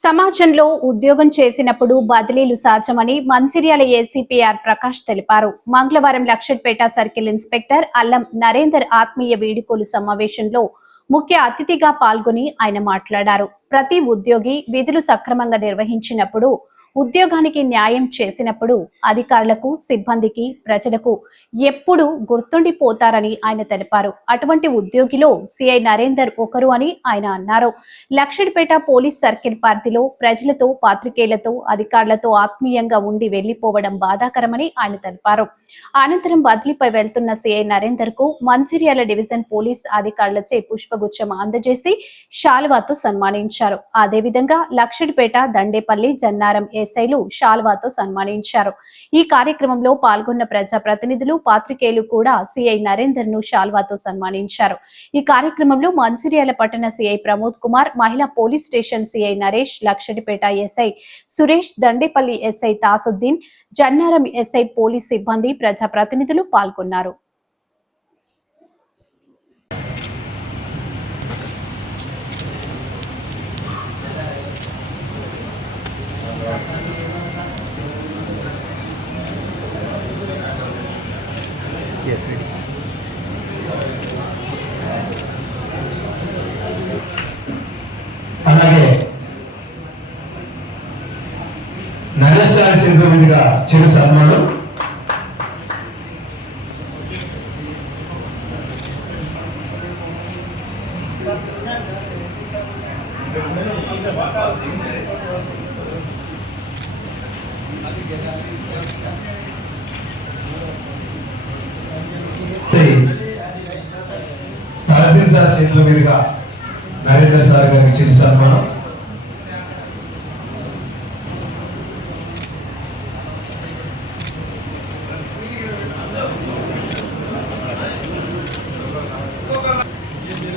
సమాజంలో ఉద్యోగం చేసినప్పుడు బదిలీలు సాధ్యమని మంచిర్యాల ఏసీపీఆర్ ప్రకాష్ తెలిపారు. మంగళవారం లక్షట్పేట సర్కిల్ ఇన్స్పెక్టర్ అల్లం నరేందర్ ఆత్మీయ వీడుకోలు సమావేశంలో ముఖ్య అతిథిగా పాల్గొని ఆయన మాట్లాడారు. ప్రతి ఉద్యోగి విధులు సక్రమంగా నిర్వహించినప్పుడు ఉద్యోగానికి న్యాయం చేసినప్పుడు అధికారులకు సిబ్బందికి ప్రజలకు ఎప్పుడు గుర్తుండిపోతారని ఆయన తెలిపారు. అటువంటి ఉద్యోగిలో సిఐ నరేందర్ ఒకరు అని ఆయన అన్నారు. లక్షడిపేట పోలీస్ సర్కిల్ పరిధిలో ప్రజలతో పాత్రికేయులతో అధికారులతో ఆత్మీయంగా ఉండి వెళ్ళిపోవడం బాధాకరమని ఆయన తెలిపారు. అనంతరం బదిలీపై వెళ్తున్న సిఐ నరేందర్కు మంచిర్యాల డివిజన్ పోలీస్ అధికారులచే పుష్పగుచ్చం అందజేసి శాలువాతో సన్మానించారు. అదేవిధంగా లక్షడిపేట దండేపల్లి జన్నారం ఏసైలు శాల్వాతో సన్మానించారు. ఈ కార్యక్రమంలో పాల్గొన్న ప్రజా ప్రతినిధులు పాత్రికేయులు కూడా సిఐ నరేందర్ను శాల్వాతో సన్మానించారు. ఈ కార్యక్రమంలో మంచిర్యాల పట్టణ సిఐ ప్రమోద్ కుమార్ మహిళా police station CI Naresh Luxettipet SI Suresh Dandepalli SI Tasuddin Jannaram SI police సిబ్బంది ప్రజా ప్రతినిధులు పాల్గొన్నారు. నరేశ్వర చిరు సన్మానం. తహసీల్ సార్ చేతుల మీదుగా నరేంద్ర సార్ గారికి చిరు సన్మానం.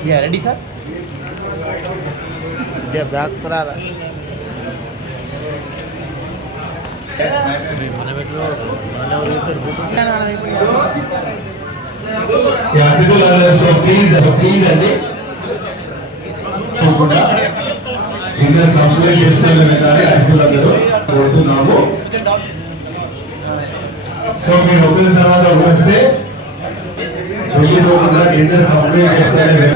Ready, sir? ఇదే బ్యాక్ రారా సో ప్లీజ్ సో ప్లీజ్ అండి తప్పకుండా డిన్నర్ కంప్లీట్ చేసుకునే కానీ అతిథులందరూ కోరుతున్నాము సో మీరు ఒకరి తర్వాత ఒకరు వస్తే వెళ్ళిపోకుండా డిన్నర్ కంప్లీట్ చేసుకునే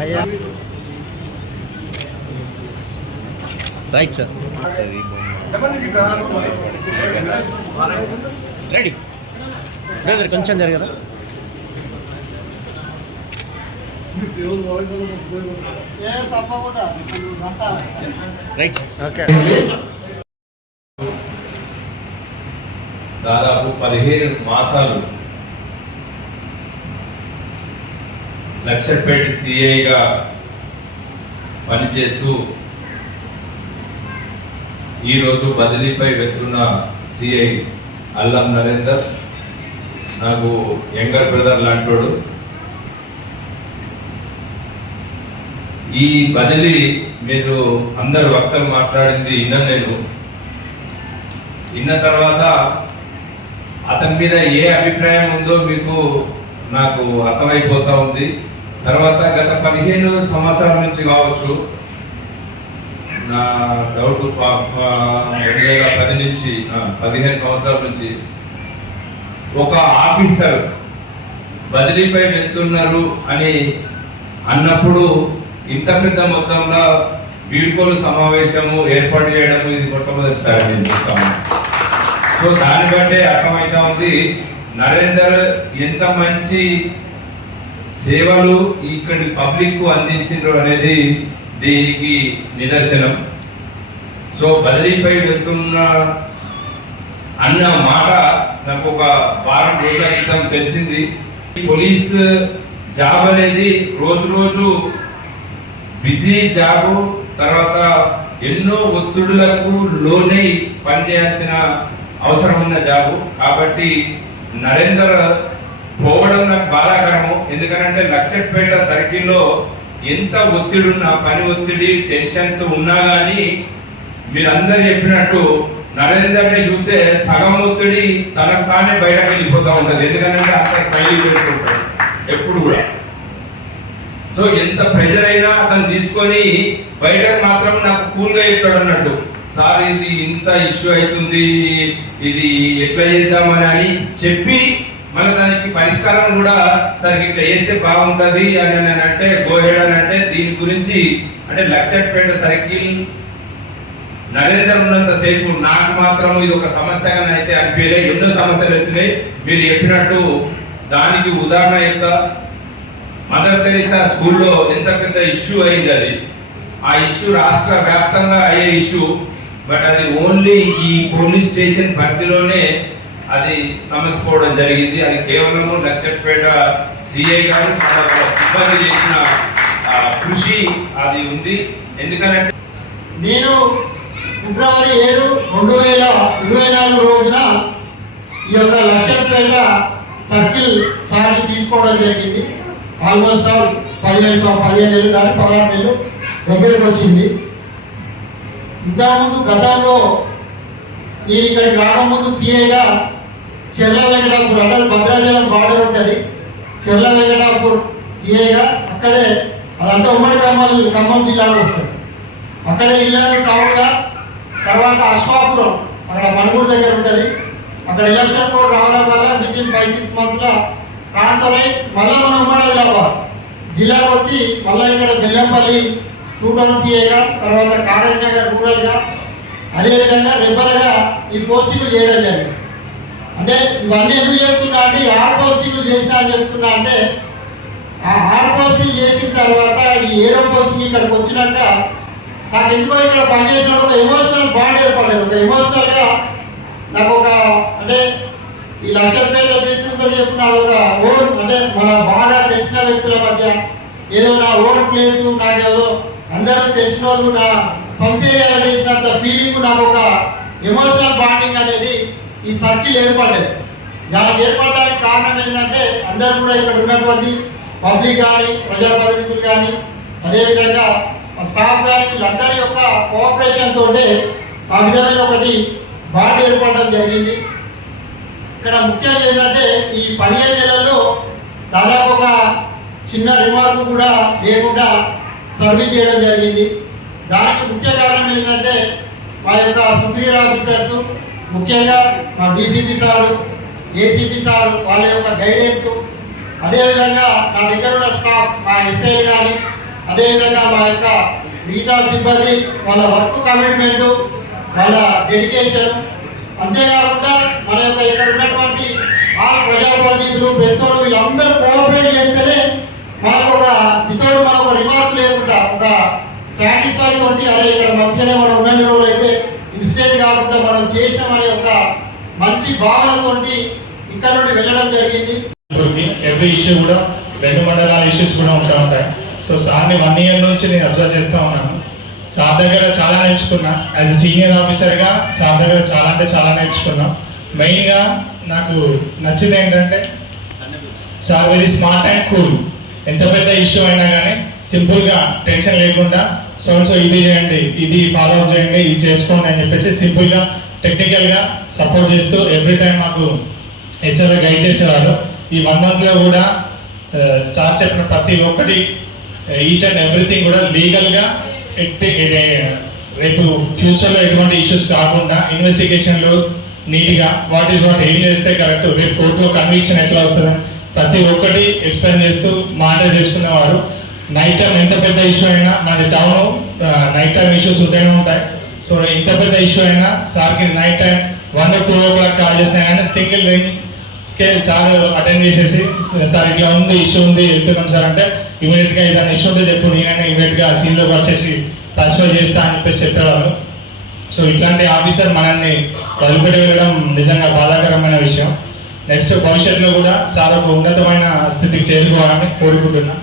అయ్యా Right, sir. Ready. బ్రదర్ కొంచెం జరగదా రైట్ సార్ ఓకే దాదాపు పదిహేను మాసాలు లక్షపేట సిఐగా పనిచేస్తూ ఈరోజు బదిలీపై వెళ్తున్న సిఐ అల్లం నరేందర్ నాకు యంగర్ బ్రదర్ లాంటోడు. ఈ బదిలీ మీరు అందరు వక్తలు మాట్లాడింది ఇన్న నేను. విన్న తర్వాత అతని మీద ఏ అభిప్రాయం ఉందో మీకు నాకు అర్థమైపోతూ ఉంది. తర్వాత గత పదిహేను సంవత్సరాల నుంచి కావచ్చు నా డౌట్ రెండు వేల పది నుంచి పదిహేను సంవత్సరాల నుంచి ఒక ఆఫీసర్ బదిలీపై వెళ్తున్నారు అని అన్నప్పుడు ఇంత పెద్ద మొత్తంలో వీడ్కోలు సమావేశము ఏర్పాటు చేయడం ఇది మొట్టమొదటిసారి నేను చూస్తాను సో దాన్ని బట్టే అర్థమవుతా ఉంది నరేందర్ ఎంత మంచి సేవలు ఇక్కడి పబ్లిక్కు అందించిండ్రు అనేది దీనికి నిదర్శనం. సో బదిలీపై వెళ్తున్న అన్న మాట నాకు ఒక వారం రోజుల క్రితం తెలిసింది. పోలీస్ జాబ్ అనేది రోజు రోజు బిజీ జాబ్ తర్వాత ఎన్నో ఒత్తిడులకు లోనై పనిచేయాల్సిన అవసరం ఉన్న జాబు. కాబట్టి నరేందర్ పోవడం నాకు బాధాకరము. ఎందుకంటే లక్షపేట సర్కిల్లో ఎంత ఒత్తిడున్నా పని ఒత్తిడి టెన్షన్స్ ఉన్నా కానీ మీరందరూ చెప్పినట్టు నరేందర్ని చూస్తే సగం ఒత్తిడి తనకు తానే బయటకు వెళ్ళిపోతా ఉంటుంది. ఎందుకంటే అంత స్మైలీ పెట్టుకుంటాడు. ఎప్పుడు కూడా. సో ఎంత ప్రెజర్ అయినా అతను తీసుకొని బయటకు మాత్రం నాకు కూల్గా చెప్తాడు అన్నట్టు. సార్ ఇది ఇంత ఇష్యూ అవుతుంది. ఇది ఎట్లా చేద్దామని అని చెప్పి మన దానికి పరిష్కారం కూడా సార్ ఇట్లా వేస్తే బాగుంటుంది అని అని అంటే గోహెడ్ అని అంటే దీని గురించి అంటే లక్షపేట సర్కిల్ నరేంద్ర ఉన్నంత సేపు నాకు మాత్రం ఇది ఒక సమస్యగా అయితే అనిపించలే. ఎన్నో సమస్యలు వచ్చినాయి. మీరు చెప్పినట్టు దానికి ఉదాహరణ యొక్క మదర్ తెరీసా స్కూల్లో ఎంత పెద్ద ఇష్యూ అయింది అది. ఆ ఇష్యూ రాష్ట్ర వ్యాప్తంగా అయ్యే ఇష్యూ. బట్ అది ఓన్లీ ఈ పోలీస్ స్టేషన్ పరిధిలోనే అది సమస్యకోవడం జరిగింది. అది కేవలము నక్షత్రపేట సిఐ గారు సిబ్బంది చేసిన కృషి అది ఉంది. ఎందుకంటే నేను ఫిబ్రవరి ఏడు రెండు వేల ఇరవై నాలుగు రోజున ఈ యొక్క లక్షపేట సర్కిల్ ఛార్జ్ తీసుకోవడం జరిగింది. ఆల్మోస్ట్ ఆల్ పదిహేను పదిహేను ఏళ్ళు కానీ పదహారు నెలలు దగ్గరకు వచ్చింది. ఇంతకుముందు గతంలో నేను ఇక్కడికి రాకముందు సిఐగా చెర్ల వెంకటాపూర్ అంటే భద్రాచలం బార్డర్ ఉంటుంది. చెర్ల వెంకటాపూర్ సిఐగా అక్కడే అదంతా ఉమ్మడి ఖమ్మం ఖమ్మం జిల్లాలో వస్తుంది. అక్కడే ఇల్లారు టౌన్గా తర్వాత అశ్వాపురం అక్కడ మణుగూరు దగ్గర ఉంటుంది. అక్కడ ఎలక్షన్ కోడ్ రావడం వల్ల వితిన్ ఫైవ్ సిక్స్ మంత్లో ట్రాన్స్ఫర్ అయ్యి మళ్ళీ మనం ఉమ్మడి ఆదిలాబాద్ జిల్లాకు వచ్చి మళ్ళీ ఇక్కడ బెల్లంపల్లి టూ టౌన్ సిఏగా తర్వాత కాగజ్ నగర్ రూరల్గా అదేవిధంగా రెబ్బర్గా ఈ పోస్టింగ్లు చేయడం జరిగింది. అంటే ఇవన్నీ ఎందుకు చెప్తున్నా అంటే ఈ ఆరు పోస్టింగ్లు చేసిన అని చెప్తున్నా అంటే ఆ ఆరు పోస్టింగ్ చేసిన తర్వాత ఈ ఏడో పోస్టింగ్ ఇక్కడికి వచ్చినాక నాకు ఎందుకో ఇక్కడ పనిచేసినప్పుడు ఒక ఎమోషనల్ బాండ్ ఏర్పడలేదు. ఒక ఎమోషనల్గా నాకు ఒక అంటే ఈ లక్షపేట తీసుకుంటే చెప్తున్నా ఒక ఓన్ అంటే మన బాగా తెలిసిన వ్యక్తుల మధ్య ఏదో నా ఓన్ ప్లేస్ నాకేదో అందరూ తెలిసిన వాళ్ళు నా సొంత ఏరియాలో చేసినంత ఫీలింగ్ నాకు ఒక ఎమోషనల్ బాండింగ్ అనేది ఈ సర్కిల్ ఏర్పడలేదు దానికి ఏర్పడడానికి కారణం ఏంటంటే అందరూ కూడా ఇక్కడ ఉన్నటువంటి పబ్లిక్ కానీ ప్రజాప్రతినిధులు కానీ అదేవిధంగా స్టాఫ్ కానీ వీళ్ళందరి యొక్క కోఆపరేషన్ తోటే ఆ విధమైన ఒకటి బాండ్ ఏర్పడడం జరిగింది. ఇక్కడ ముఖ్యంగా ఏంటంటే ఈ పదిహేను నెలల్లో దాదాపు ఒక చిన్న రిమార్క్ కూడా లేకుండా సర్వీస్ చేయడం జరిగింది. దానికి ముఖ్య కారణం ఏంటంటే మా యొక్క సుపీరియర్ ఆఫీసర్స్ ముఖ్యంగా మా డీసీపీ సారు ఏసీపీ సారు వాళ్ళ యొక్క గైడెన్స్ అదేవిధంగా నా దగ్గర ఉన్న స్టాఫ్ మా ఎస్ఐ కానీ అదేవిధంగా మా యొక్క మిగతా సిబ్బంది వాళ్ళ వర్క్ కమిట్మెంటు వాళ్ళ డెడికేషన్ అంతేకాకుండా మన యొక్క ఇక్కడ ఉన్నటువంటి ఆ ప్రజాప్రతినిధులు ప్రెస్ వాళ్ళు వీళ్ళందరూ కోఆపరేట్ చేస్తేనే మనకు ఒక ఇతరుడు మనకు ఒక రిమార్క్ లేకుండా ఒక సాటిస్ఫై వంటి అదే ఇక్కడ మంచిగానే మనం ఉన్న రోజులు కాకుండా మనం చేసిన మన యొక్క మంచి భావనతోటి ఇక్కడ నుండి వెళ్ళడం జరిగింది. ఎవ్రీ ఇష్యూ కూడా రెండు మండలాల ఇష్యూస్ కూడా ఉంటా ఉంటాయి. సో సార్ని వన్ ఇయర్ నుంచి నేను అబ్జర్వ్ చేస్తూ ఉన్నాను. సార్ దగ్గర చాలా నేర్చుకున్నా. యాజ్ ఎ సీనియర్ ఆఫీసర్గా సార్ దగ్గర చాలా అంటే చాలా నేర్చుకున్నా. మెయిన్గా నాకు నచ్చింది ఏంటంటే sir very smart and cool ఎంత పెద్ద ఇష్యూ అయినా కానీ సింపుల్గా టెన్షన్ లేకుండా సో సో ఇది చేయండి ఇది ఫాలో అప్ చేయండి ఇది చేసుకోండి అని చెప్పేసి సింపుల్గా టెక్నికల్గా సపోర్ట్ చేస్తూ ఎవ్రీ టైం మాకు ఎస్ఆర్ గైడ్ చేసేవారు. ఈ వన్ మంత్లో కూడా సార్ చెప్పిన ప్రతి ఒక్కటి ఈచ్ అండ్ ఎవ్రీథింగ్ కూడా లీగల్గా రేపు ఫ్యూచర్లో ఎటువంటి ఇష్యూస్ కాకుండా ఇన్వెస్టిగేషన్లో నీట్గా వాట్ ఈస్ వాట్ ఏం చేస్తే కరెక్ట్ రేపు కోర్టులో కన్విక్షన్ ఎట్లా వస్తుంది ప్రతి ఒక్కటి ఎక్స్ప్లెయిన్ చేస్తూ మానిటర్ చేసుకునేవారు. నైట్ టైం ఎంత పెద్ద ఇష్యూ అయినా మాది టౌన్ నైట్ టైం ఇష్యూస్ ఉంటూనే ఉంటాయి. సో ఇంత పెద్ద ఇష్యూ అయినా సార్కి night time one two o'clock call చేసినా కానీ సింగిల్ రింగ్కే సార్ అటెండ్ చేసేసి సార్ ఇట్లా ఉంది ఇష్యూ ఉంది వెళ్తున్నాం సార్ అంటే ఇమీడియట్గా ఏదైనా ఇష్యూ ఉంటే చెప్పు నేనైనా ఇమీడియట్గా సీన్లోకి వచ్చేసి ట్రాన్స్ఫర్ చేస్తా అని చెప్పేసి చెప్పేవారు. సో ఇట్లాంటి ఆఫీసర్ మనల్ని వదిలిపెట్టి వెళ్ళడం నిజంగా బాధాకరమైన విషయం. నెక్స్ట్ భవిష్యత్తులో కూడా సార్ ఒక ఉన్నతమైన స్థితికి చేరుకోవాలని కోరుకుంటున్నాను